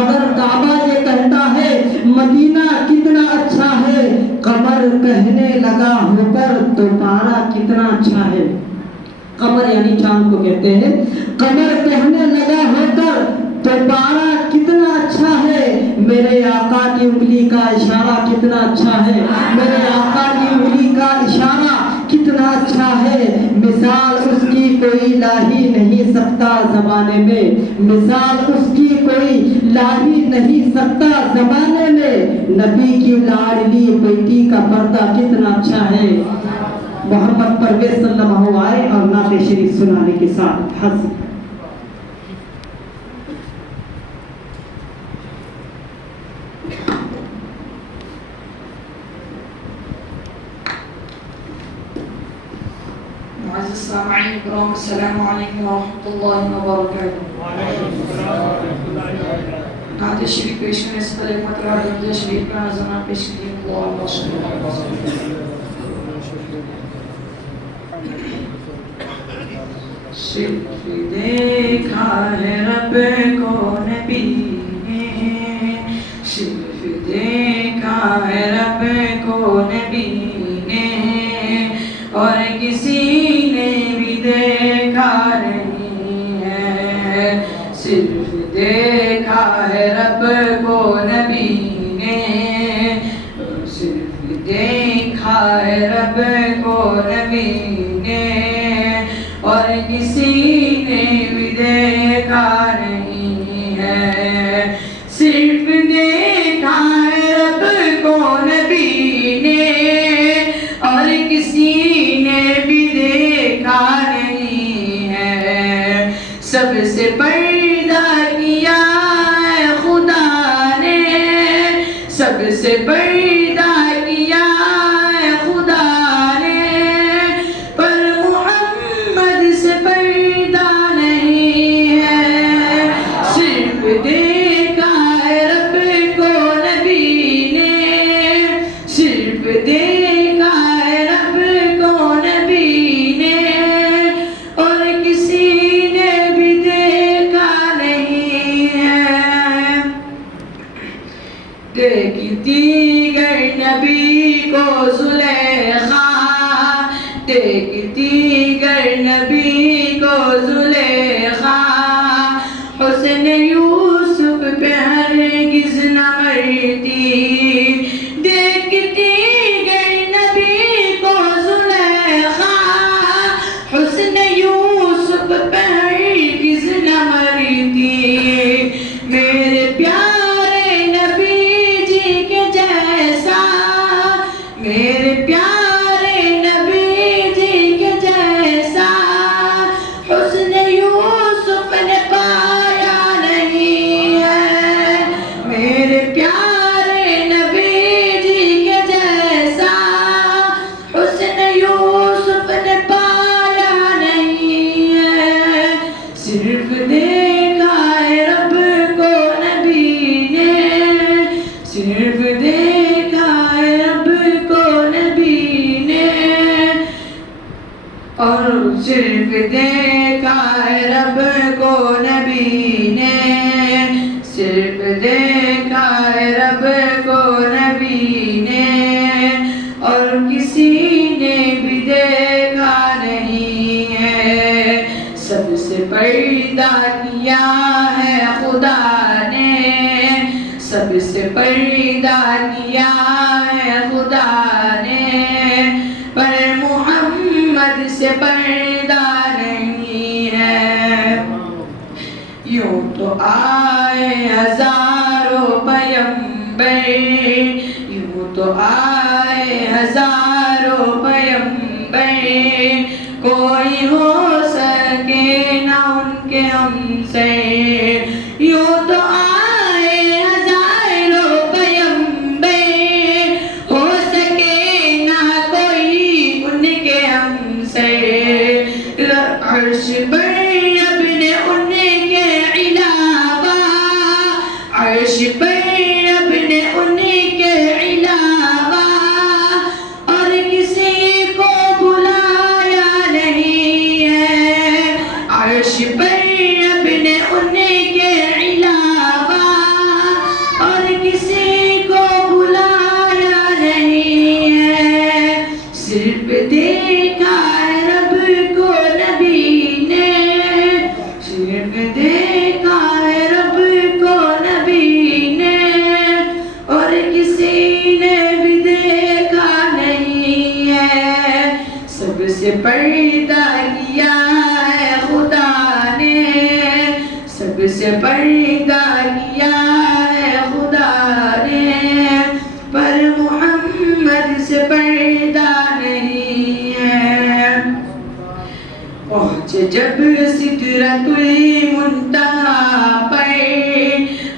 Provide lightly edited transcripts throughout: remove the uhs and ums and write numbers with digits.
मगर काबा ये कहता है मदीना कितना अच्छा है। कमर कहने लगा होकर तो पारा कितना अच्छा है। कमर यानी चांद को कहते हैं। कमर कहने लगा होकर तो पारा कितना अच्छा है। मेरे आका की उंगली का इशारा कितना अच्छा है। मेरे आका की उंगली का इशारा कितना अच्छा है। मिसाल उसकी कोई ला ही नहीं सकता ज़माने में। मिसाल उसकी कोई ला ही नहीं सकता ज़माने में। नबी की लाडली बेटी का पर्दा कितना अच्छा है। मोहम्मद परवेज सल्लल्लाहु अलैहि और नाते शरीफ सुनाने के साथ हंस अस्सलामु अलैकुम वरहमतुल्लाहि वबरकातुहू। नाते शरीफ पेश करने से पहले मतला दर्ज शरीफ का नज़राना पेश कीजिए। सिर्फ देखा है रब को नबी ने, सिर्फ देखा है रब को नबी ने, और किसी ने भी देखा नहीं है। सिर्फ देखा है रब को नबी ने, सिर्फ देखा है रब को नबी ने, और किसी ने भी देखा नहीं है। सिर्फ देखा है रब को नबी ने, और किसी ने भी देखा नहीं है। सबसे पर्दा किया है खुदा ने, सबसे पर्दा किया है खुदा ने, पर मोहम्मद से पर्दा नहीं है। सिर्फ देखा है रब को नबी ने, सिर्फ देखा है रब को नबी ने, और किसी ने भी देखा नहीं है। देखती गई नबी को जुलेखा, देखती गई नबी को जुलेखा, हुस्न यूसुफ पे हरगिज़ न मरती। देखती गई नबी को जुलेखा, हुस्न यूसुफ पे हरगिज़ न मरती। मेरे प्यारे नबी जी के जैसा, मेरे प्यारे नबी जी के जैसा, हुस्न यूसुफ ने पाया नहीं है। मेरे प्यारे नबी जी के जैसा, हुस्न यूसुफ ने पाया नहीं है। सिर्फ देखा है रब को नबी ने, सिर्फ देखा है रब को नबी ने, और सिर्फ देखा है रब को नबी ने, सिर्फ देखा है रब को नबी ने, और किसी ने भी देखा नहीं है। सबसे पर्दा किया है खुदा ने, सबसे पर्दा किया है खुदा ने, पर मोहम्मद से पर्दा नहीं है। यूं तो आए हजारों पैगंबर, यूं तो आए हजारों पैगंबर, कोई हो सके ना उनके हमसे। यूं तो आए हजारों पैगंबर, हो सके ना कोई उनके हमसे। अर्श पर रब ने उनके अलावा, अर्श पर रब ने उनके अलावा, और किसी को बुलाया नहीं है। अर्श पर रब ने उनके अलावा, पर्दा किया है खुदा ने, सबसे पर्दा किया है खुदा ने, पर मोहम्मद से पर्दा नहीं है। पहुँचे जब सिदरतुल मुंतहा पर,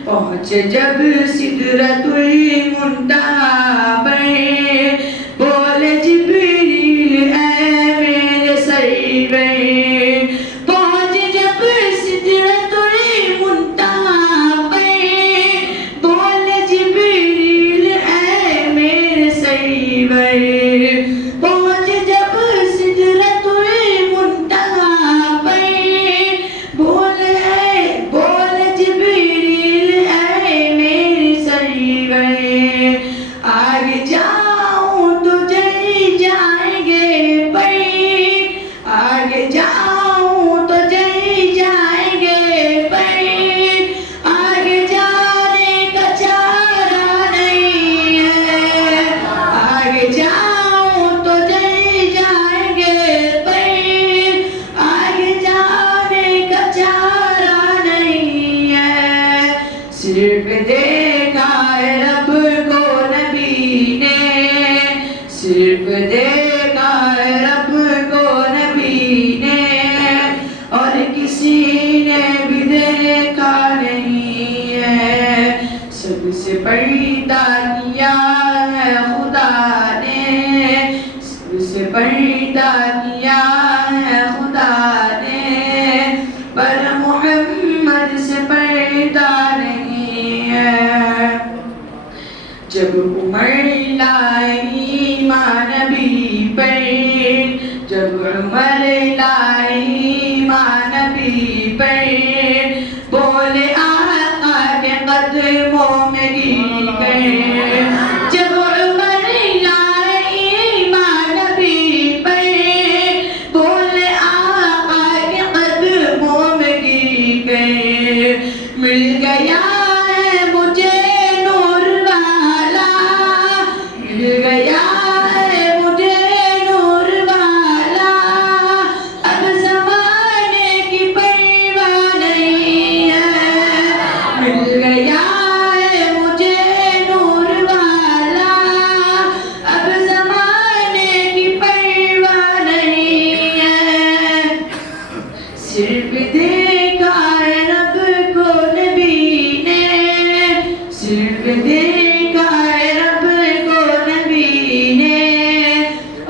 पहुँचे जब सिदरतुल मुंतहा पर, बोले जिब्रील ऐ मेरे सरवर। पहुँचे जब सिदरतुल मुंतहा पर, बोले जिब्रील ऐ मेरे सरवर। पहुँचे जब सिदरतुल मुंतहा पर, बोले जिब्रील ऐ मेरे सरवर। आगे जाऊं तो जल जाएंगे पर, आगे जाऊं तो जल जाएंगे पर, आगे जाने का चारा नहीं है। आगे जाऊं तो जल जाएंगे पर, आगे जाने का चारा नहीं है। सिर्फ देखा है रब को नबी ने, सिर्फ देखा है रब को नबी ने, और किसी ने भी देखा नहीं है। सबसे पर्दा किया है खुदा ने, सबसे पर्दा किया है खुदा ने, पर मोहम्मद से पर्दा नहीं है। जब उमर लाए ईमान नबी पर, जब उमर लाए ईमान नबी पर, बोले आका के कदमों में गिर गए। जब उमर लाए ईमान नबी पर, बोले आका के कदमों में गिर गए। मिल गया है मुझे नूर वाला, मिल गया है मुझे नूर वाला, अब ज़माने की परवाह नहीं है। मिल गया है मुझे नूर वाला, अब ज़माने की परवाह नहीं है। सिर्फ देखा है रब को नबी ने, सिर्फ देखा है रब को नबी ने,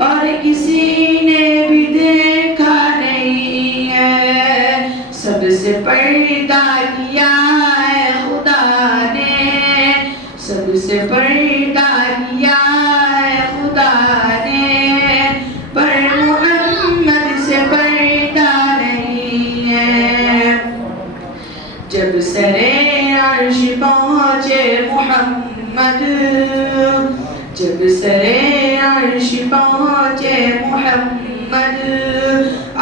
और किसी ने भी देखा नहीं है। सबसे पर्दा किया है खुदा ने, सबसे पर्दा किया है खुदा ने, पर मोहम्मद से पर्दा नहीं है। जब सरे अर्श पहुँचे मोहम्मद, जब सरे अर्श पहुँचे मोहम्मद,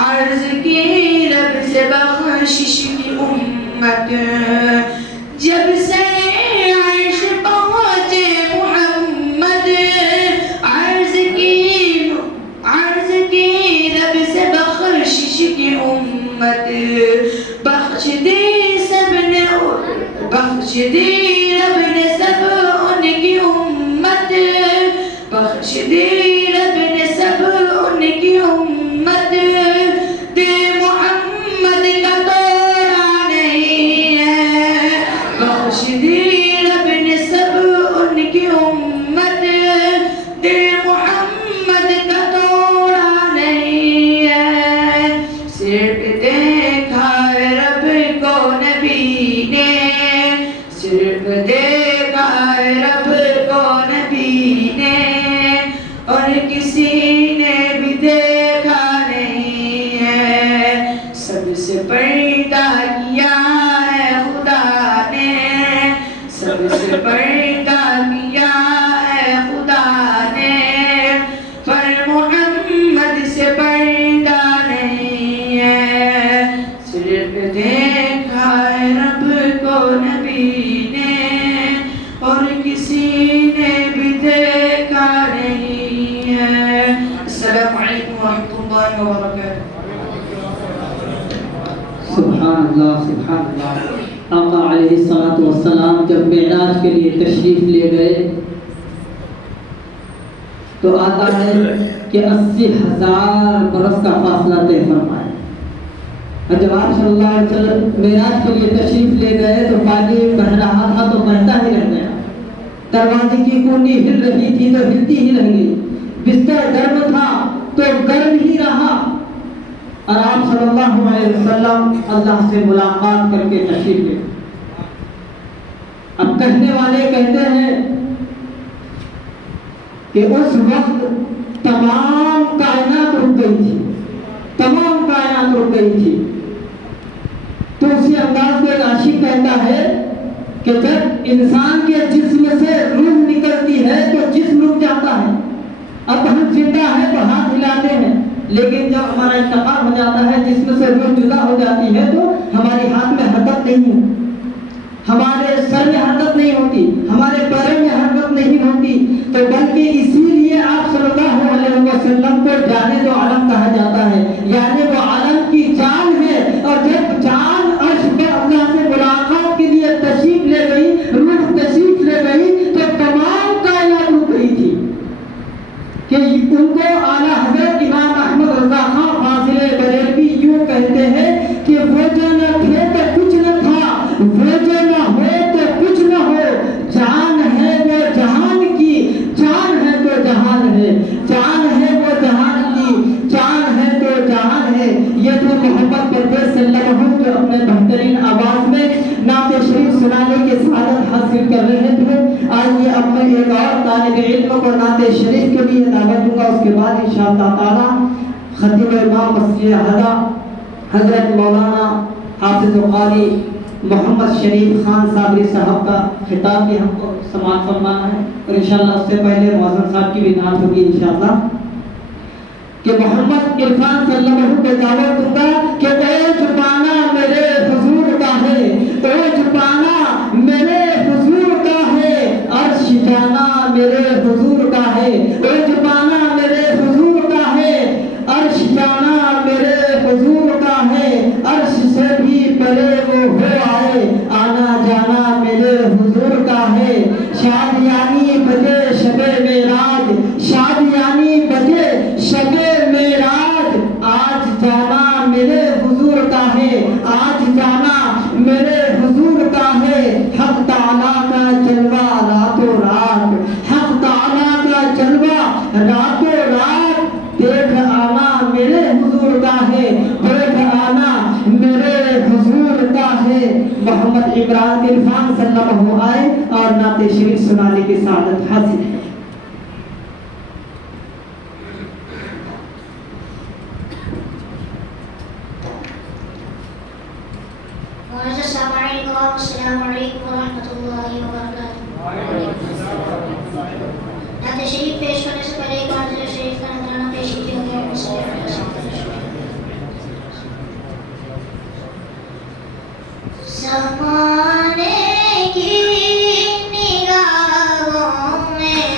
अर्ज की रब से बख्शिश की उम्मत। जब सरे अर्श पहुँचे मोहम्मद, अर्ज की रब से बख्शिश की उम्मत। बख्श दे सबने, बख्श दे रब ने सब उनकी उम्मत, बख्श दे रब ने सब उनकी उम्मत। दे मोहम्मद का तोड़ा नहीं है, बख्श दे रब ने सब उनकी उम्मत। दे मोहम्मद का तोड़ा नहीं है। सिर्फ देखा है रब को नबी ने, सिर्फ देखा है रब को नबी ने, और किसी ने भी देखा नहीं है। सबसे पर्दा किया है खुदा ने, सबसे पर्दा किया है खुदा ने, पर मोहम्मद से पर्दा नहीं है। सिर्फ देखा है रब को नबी ने, और किसी ने भी देखा नहीं है। अस्सलामु अलैकुम व रहमतुल्लाहि व तो आता है कि 80,000 बरस का फासला तय फरमाया। और जब आप सल्लल्लाहु अलैहि वसल्लम मेराज के लिए तशरीफ ले गए तो पानी बह रहा था तो बहता ही रह गया, दरवाजे की कुंडी हिल रही थी तो हिलती ही रह गई, बिस्तर गर्म था तो गर्म ही रहा, और आप सल्लल्लाहु अलैहि वसल्लम अल्लाह से मुलाकात करके तशरीफ ले। अब कहने वाले कहते हैं कि उस वक्त तमाम कायनात रुक गई थी, तमाम कायनात रुक गई थी। तो उसी अंदाज में आशिक कहता है कि जब इंसान के जिस्म से रूह निकलती है तो जिस्म रुक जाता है। अब हम जिंदा है तो हाथ हिलाते हैं, लेकिन जब हमारा इंतकाल हो जाता है, जिस्म से रूह जुदा हो जाती है, तो हमारे हाथ में हरकत नहीं है, हमारे सर में हरकत नहीं होती, हमारे पैरों में हरकत नहीं होती। तो बल्कि इसीलिए आप सल्लल्लाहु अलैहि वसल्लम को जाने तो आलम कहा जाता है, यानी वो आलम की जान है। और जब जान अर्श पर अल्लाह से मुलाकात के लिए तशरीफ ले गई, रूह तशरीफ ले गई, तो तमाम कायनात रुक गई थी कि उनको आला हज़रत इमाम अहमद रज़ा खां फाज़िले बरेलवी यूं कहते हैं कि वो जो न थे तो कुछ न था, वो जो न हो तो कुछ न हो, जान है वो जहान की, जान है तो जहान है, जान है वो जहान की, जान है तो जहान है। ये तो मोहम्मद परवेज़ सल्लल्लाहु अलैहि वसल्लम जो अपने बेहतरीन आवाज में नात शरीफ सुनाने की सआदत हासिल कर रहे थे। आइए अब मैं एक और तालिब इल्म को नात शरीफ के लिए दावत दूंगा, उसके बाद इंशाअल्लाह ताला खतीब इमाम मस्जिद हदा हजरत मौलाना हाफिज कारी मोहम्मद शरीफ खान साबरी साहब का खिताब भी हमको समाअत फरमाना है। और इंशाअल्लाह उससे पहले मौज़न साहब की भी नात होगी इंशाअल्लाह, कि मोहम्मद इरफान सल्लल्लाहु पे दावत दूंगा कि ओ जुबाना मेरे हुजूर का है, ओ जुबाना मेरे हुजूर का है, अर्श जाना मेरे हुजूर का है, ओ जुबाना मेरे हुजूर का है, अर्श जाना मेरे हुजूर का है, अर्श से भी परे वो हो आए, आना जाना मेरे हुजूर का है। शादियानी बजे शबे मेराज, शादियानी बजे शबे मेराज, आज जाना मेरे हुजूर का है, आज जाना मेरे हुजूर का है। हक ताला का जलवा रातों रात, हक ताला का जलवा रातों रात, देख आना मेरे हुजूर का है, देख आना मेरे हुजूर का है। मोहम्मद इमरान इरफान सल्लल्लाहु आए और नाते शरीफ सुनाने की सादत हासिल है। अस्सलामु अलैकुम वरहमतुल्लाहि वबरकातुहू। नाते शरीफ पेश करने से पहले एक बार शरीफ का नजराना पेश कीजिए। ज़माने की निगाहों में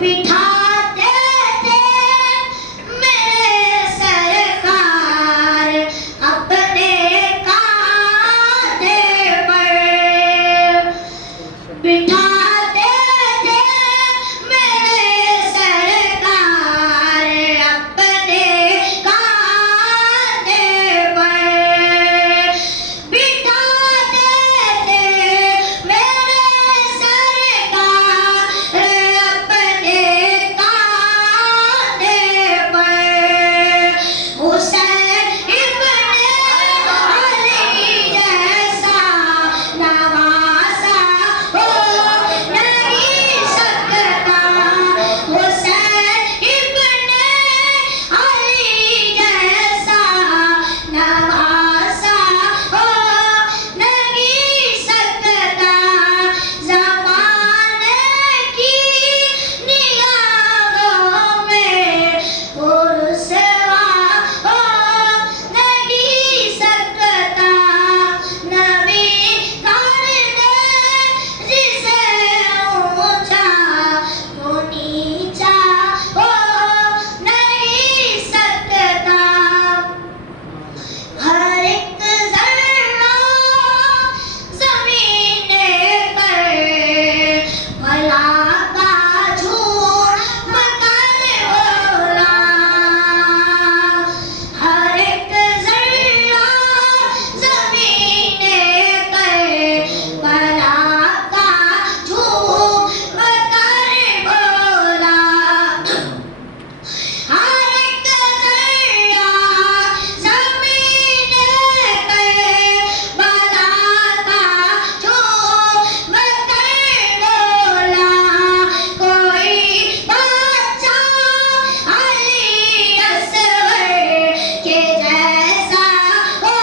बिठाते थे मेरे सरकार अपने कांधे पर, बिठाते थे मेरे सरकार अपने कांधे पर, बिठाते थे मेरे सरकार अपने कांधे पर। हुसैन इब्ने अली जैसा नवासा हो नहीं सकता, हुसैन इब्ने अली जैसा नवासा हो नहीं सकता। ज़माने की निगाहों में वो रुसवा हो नहीं सकता। नबी कर दे जिसे ऊंचा वो नीचा हो नहीं सकता। हर एक ज़र्रा ज़मीने पर भला का झूठ मकर बोला, हर एक ज़र्रा ज़मीने पर भला का झूठ मकर बोला। हर एक ज़र्रा ज़मीने पर भला का झूठ मकर बोला। कोई बच्चा अली असगर के जैसा हो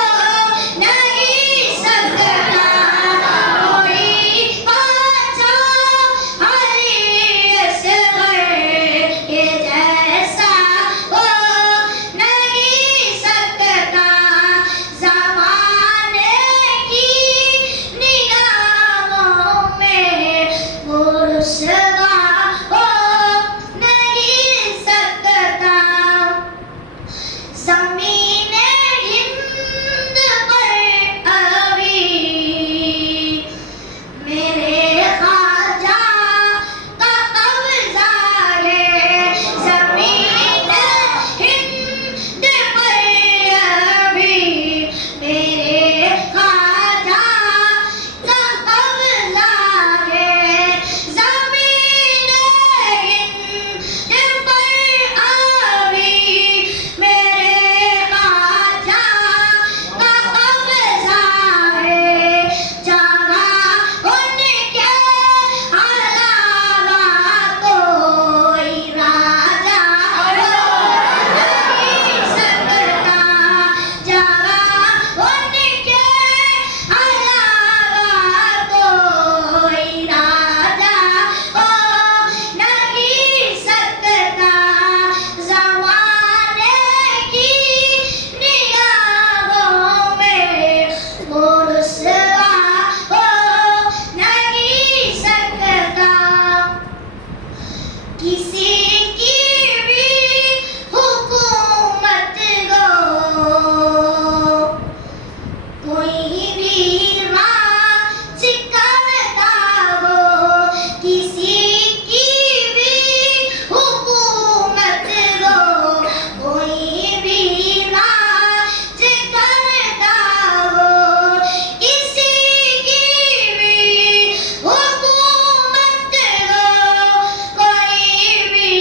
नहीं सकता, कोई बच्चा अली असगर के जैसा हो नहीं सकता। ज़माने की निगाहों में वो रुसवा हो नहीं सकता। ज़मीने हिंद पर अभी मेरे ख्वाजा का कब्ज़ा है। ज़मीने हिंद पर अभी मेरे ख्वाजा का कब्ज़ा है। ज़मीने हिंद पर अभी मेरे ख्वाजा का कब्ज़ा है। जहाँ उनके अलावा कोई राजा हो नहीं सकता, जहाँ उनके अलावा कोई राजा हो नहीं सकता। ज़माने की निगाहों में वो रुसवा हो नहीं सकता। किसी की भी हुकूमत को कोई भी राज करता हो, किसी की भी हुकूमत को कोई भी राज करता हो, किसी की भी हुकूमत को कोई भी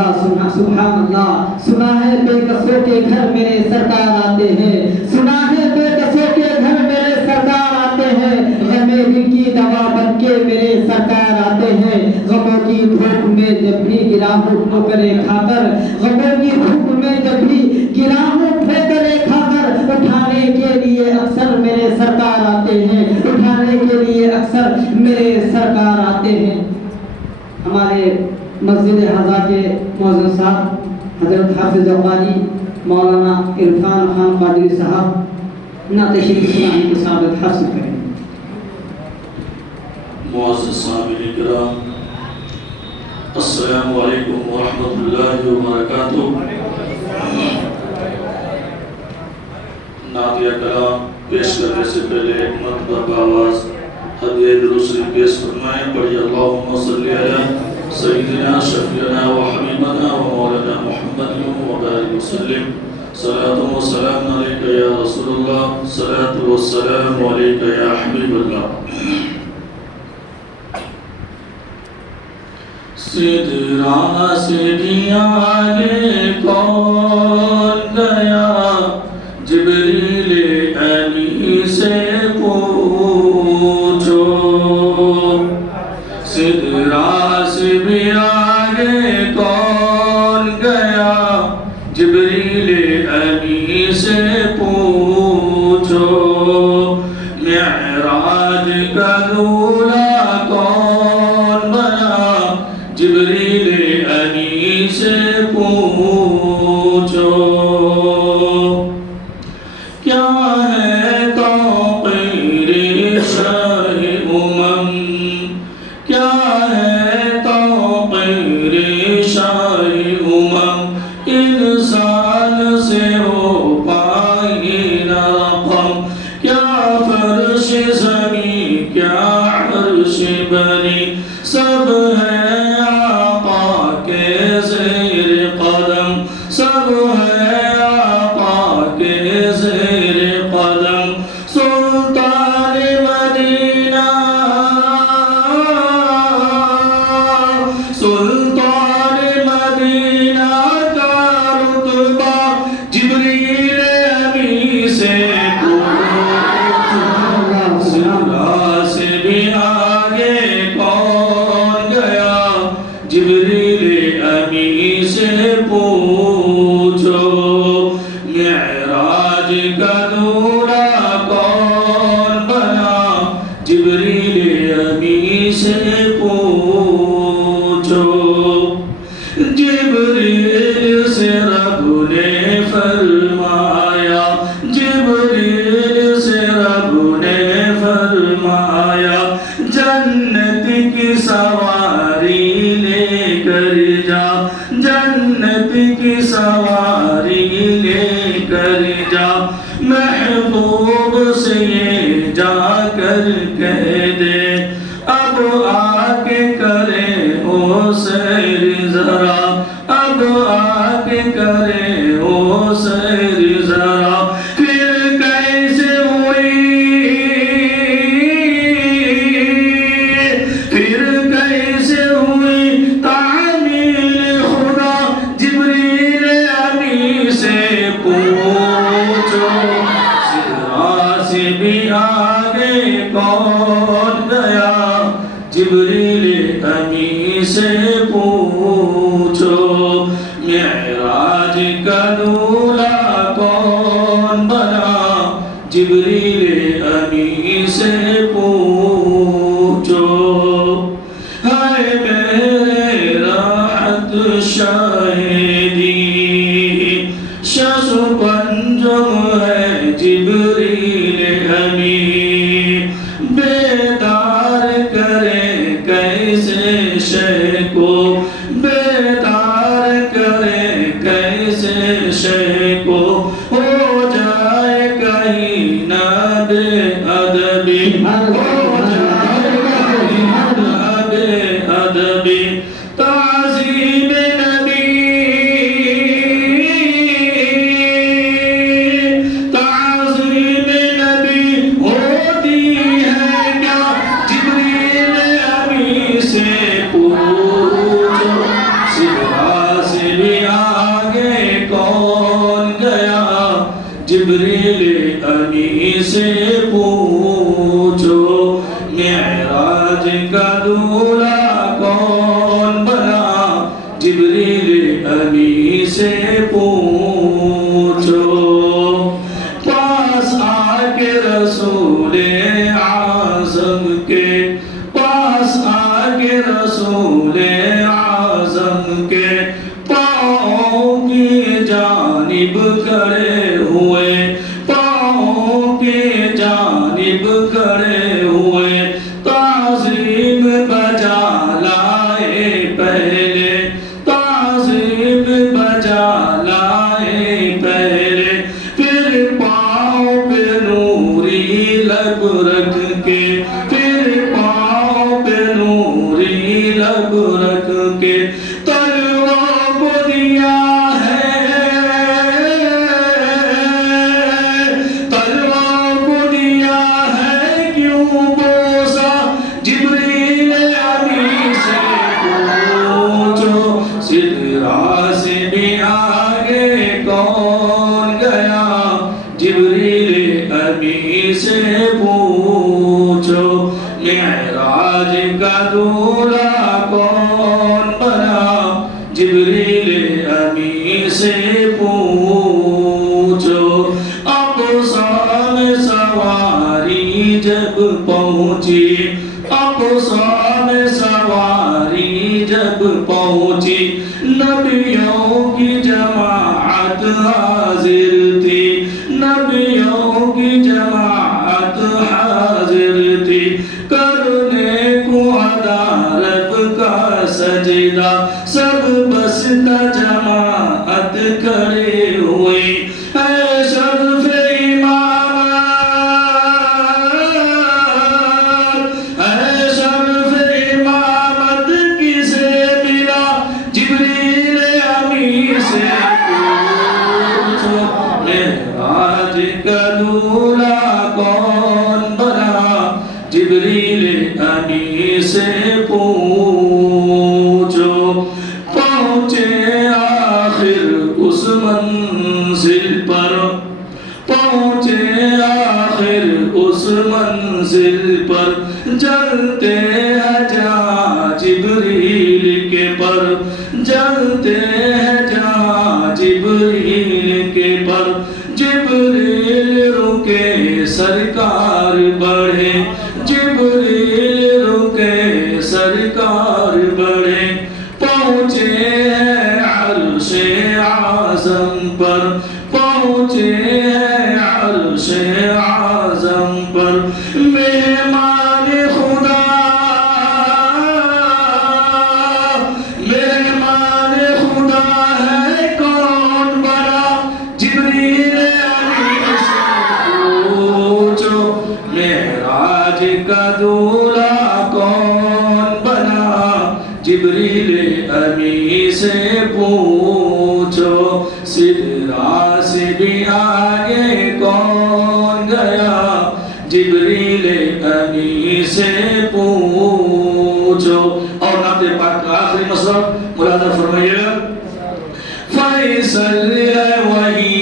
अल्लाह सुभान अल्लाह। सुना है बेकसों के घर मेरे सरकार आते हैं, सुना है बेकसों के घर मेरे सरकार आते हैं, गमे दिल की दवा बनके मेरे सरकार आते हैं। गमों की धूप में जब भी गिरा हूँ ठोकरे खाकर, गमों की धूप में जब भी गिरा हूँ ठोकरे खाकर, उठाने के लिए अक्सर मेरे सरकार आते हैं, उठाने के लिए अक्सर मेरे सरकार आते हैं। हमारे मस्जिद हज़ा के मौजूद साहब हज़रत हाफिज़ अब्बानी मौलाना इरफान खान कादरी साहब ना तशरीफ़ सुनाने की सादत हासिल करें। मुअज़्ज़ज़ सामिईन किराम, अस्सलामु अलैकुम व रहमतुल्लाहि व बरकातुहू। नातिया कलाम पेश करने से पहले एक मरतबा आवाज़ हदिया दुरूद शरीफ पेश फरमाएं। पढ़िए अल्लाहुम्मा सल्लि अला सय्यिदिना शफ़ीअना व हबीबना व मौलाना मुहम्मदिन व बारिक वसल्लिम। सलातु व सलाम अलैका या रसूलल्लाह, सलातु व सलाम अलैका या हबीबल्लाह। सिदरा से भी आगे कौन गया, जिब्रील अमीन से पूछो। सिदरा से भी आगे कौन गया, जिब्रील अमीन से पूछो। मिअराज का दूल्हा कौन बना, जिब्रील अमीन से पूछो। क्या है तौक़ीर शाही उमम, क्या है तौक़ीर शाही उमम, इंसान से हो पाए न रक़म। क्या फर्श ज़मीं क्या अर्श बरी, सब है आका के ज़ेर कदम, सब है आका के ज़ेर कदम। सुल्तान मदीना, सुल्तान मदीना का रुतबा, जिब्रील अमीन से सिदरा से भी आगे कौन गया, जिब्रील अमीन से पूछो। मिअराज का दूल्हा कौन बना, जिब्रील अमीन से पूछो। जिब्रील से रब ने फरमाया, जिब्रील से रब ने फरमाया, जन्नत की सवारी लेकर जा, जन्नत की सवारी लेकर जा। महबूब से ये जाकर कह दे, अब आके करे ओ सैर जरा, अब आके करे ओ सैर जरा। फिर कैसे हुई, फिर कैसे हुई तामील खुदा, जिब्रील अमीन से पूछो। सिदरा से भी आगे कौन गया, जिब्रील अमीन से पूछो। मिअराज का दूल्हा कौन बना, जिब्रील अमीन से पूछो। हाय मेरे राहत शाहिदी, शशु पंजुम है जिब्रील अमीन। बेदार करे कैसे शय को, बेदार करे कैसे शय को, हो जाए कहीं ना बेअदबी, हो जाए कहीं ना बेअदबी। ताज़ीम नबी, जिब्रील अमी से पूछो मेराज का दूल्हा कौन बना, जिब्रील अमी से पूछो। पास आके रसूले आज़म के, पास आके रसूले आज़म के पाँव की जानिब खड़े हुए, पाँव की जानिब खड़े हुए, ताज़ीम बजा लाए पहले, ताज़ीम बजा लाए पहले, फिर पाँव पे नूरी लब रख के, फिर पाँव पे नूरी लब रख के तलवार को दिया है, तलवार को दिया है क्यों बोसा, जिब्रील अमी से पूछो। सिदरा से भी आगे कौन गया, जिब्रील अमी से पूछो। मेराज का दूल्हा कौन बना, जिब्रील अमी से पूछो। अक़सा में सवारी जब पहुंची, अक़सा में सवारी जब पहुंची, नबियों की जमाअत हाजिर थी, नबियों की जमाअत हाजिर थी, करने को अदारब का सजदा, सब बसता जमाअत खड़े हुए। ऐ शर्फ़े इमामत, ऐ शर्फ़े इमामत किसे मिला, जिब्रील अमी से पूछो। मेराज का दूल्हा कौन बना, जिब्रील अमी से पूछो। पहुँचे आखिर उस मंजिल पर, पहुँचे आखिर उस मंजिल पर, जलते हैं जहाँ जिब्रील के पर, जलते हैं जहाँ जिब्रील के पर, जिब्रील रुके सरकार बढ़े, जिब्रील रुके सरकार बढ़े, पहुँचे हैं अर्शे आज़म पर, पहुँचे हैं अर्शे आज़म पर। मेहमान खुदा, मेहमान खुदा है कौन बड़ा, जिब्रील अमी से पूछो। मेराज का दूल्हा कौन बना, जिब्रील अमी से पूछो। सिदरा से भी आगे कौन गया, जिब्रील अमी से पूछो। और नाते पाक का आखिरी मसला मुलादा फरमाइएगा। फैसल है वही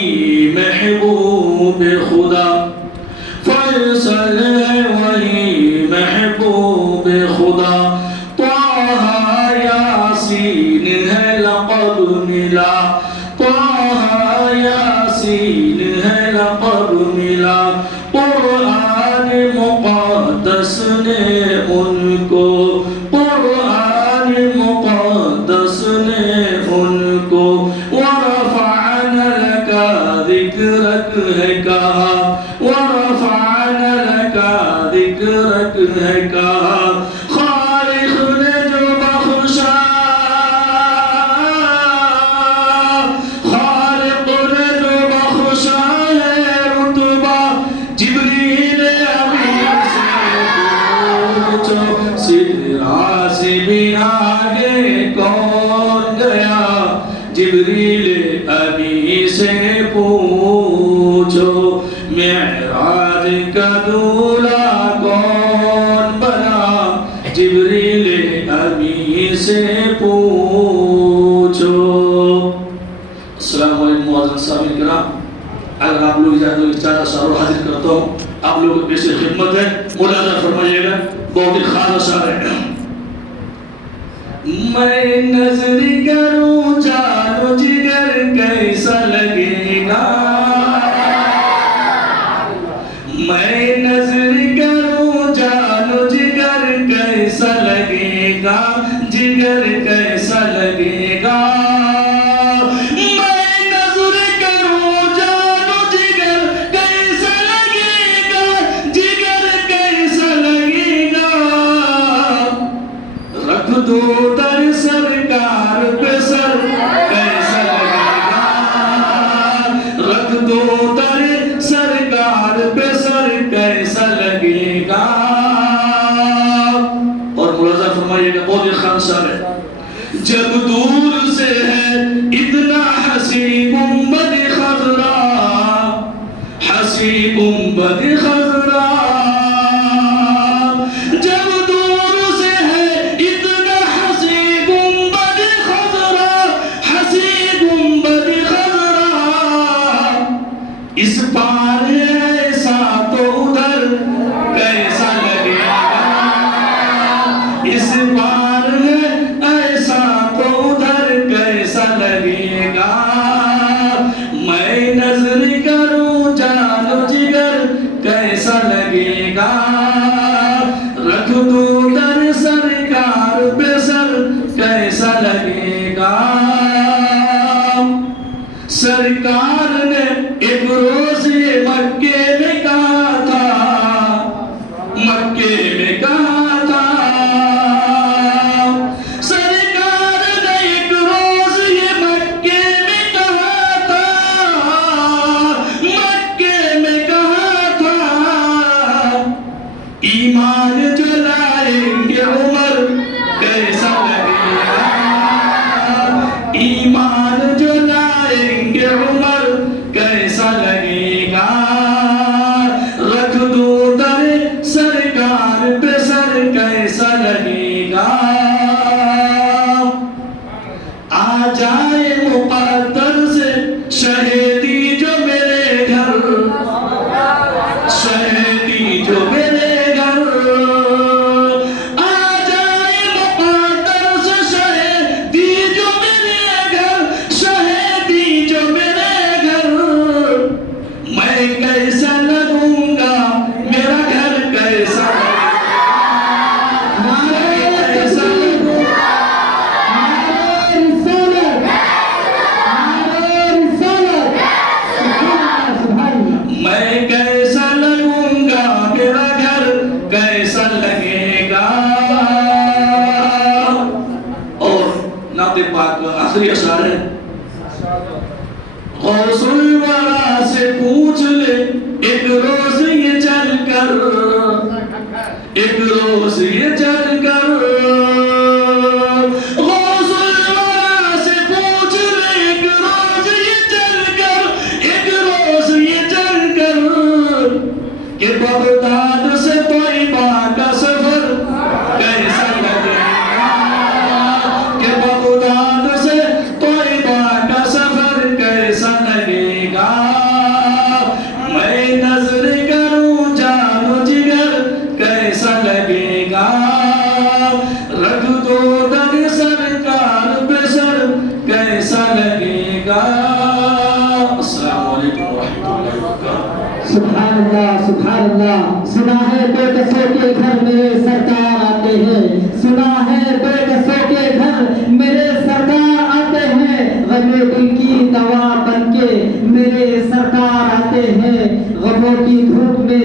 महबूब खुदा, फैसल है वही महबूब खुदा, ताहा यासीन है लक़ब मिला, ताहा यासीन है लक़ब मिला। कुरान मुक़द्दस ने उनको, कुरान मुक़द्दस ने उनको, वरफ़अना लका ज़िक्रक है कहा, वरफ़अना लका ज़िक्रक है कहा। खालिक़ ने जो बख्शा, खालिक़ ने जो बख्शा है रुतबा, जिब्रील अमी से पूछो। सिदरा से भी आगे कौन गया, जिब्रील अमी से पूछो। मेराज का दूल्हा कौन बना, जिब्रील अमी से पूछो। अस्सलामु अलैकुम मुअज़्ज़िन साहब-ए-किराम। अगर आप लोग इजाजत हो 4 अशार हाजिर करता हूँ, आप लोगों के पेश खिदमत है, मुलाजा फरमाइएगा। बहुत ही खास अशार है। मैं नजर करूं जानो जिगर कैसा लगेगा, मैं नजर करूं जानो जिगर कैसा लगेगा, जिगर कैसा लगेगा। मैं नजर करूं जानो जिगर कैसा लगेगा, जिगर कैसा लगेगा। रख दो दर सरकार पे सर कैसा लगेगा, रख दो दर सरकार पे सर कैसा लगेगा। और मुलाजा फरमाइएगा, बहुत ही खास शान है। जब दूर से है इतना हसी गुंबद खजरा, हसी गुंबद खजरा। जब दूर से है इतना हसी गुंबद खजरा, हसी गुंबद खजरा। इस पार ऐसा तो उधर कैसा लगेगा, इस पार ऐसा तो उधर कैसा लगेगा। मैं नजर करूं जानो जिगर कैसा लगेगा, रख दो दर सरकार पे सर कैसा लगेगा। सरकार ने एक रोज ये मक्के में कहा था, मक्के में कहा था। सरकार ने एक रोज ये मक्के में कहा था, मक्के में कहा था। ईमान जो लाएंगे उमर कैसा लगेगा, ईमान जो लाएंगे उमर कैसा लगेगा। रख दो दर सरकार पे सर कैसा लगेगा। आ जाए मुक़द्दर से शहीदी जो मेरे घर, शहीदी जो मेरे घर। आ जाए मुक़द्दर से शहीदी जो मेरे घर, शहीदी जो मेरे घर। मैं कैसा लगूंगा, मेरा घर कैसा लगेगा, मैं कैसा लगूंगा। मैं कैसा लगूंगा, मेरा घर कैसा लगेगा। और नाते पाक का आखिरी अशार है। गौसुल वरा से पूछ ले एक रोज ये चल कर, एक रोज ये चल कर। गौसुल वरा से पूछ ले एक रोज ये चल कर, एक रोज ये चल कर। कि बगदाद से तोइबा का सफर कैसा लगेगा, कि बगदाद से तोइबा का सफर कैसा लगेगा। मैं नजर करूं जानो जिगर कैसा लगेगा, रख दो दर सरकार पे सर कैसा लगेगा। अस्सलामु अलैकुम व रहमतुल्लाहि व बरकातुहू। सुभान अल्लाह, सुभान अल्लाह। सुना है बेकसों के घर मेरे सरकार आते हैं, सुना है बेकसों के घर मेरे सरकार आते हैं। गमे दिल की दवा बनके मेरे सरकार आते हैं, गमों की धूप में